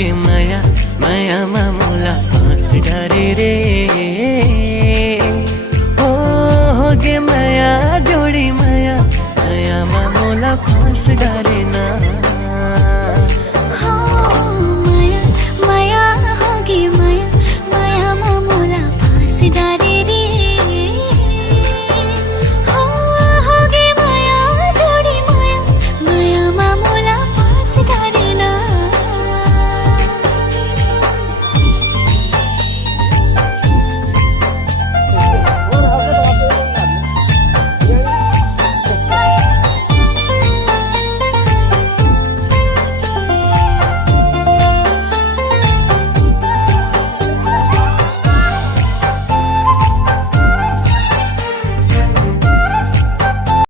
गे माया माया मामूला फांस डारे रे हो गे माया जोड़ी माया माया मामूला फांस डारे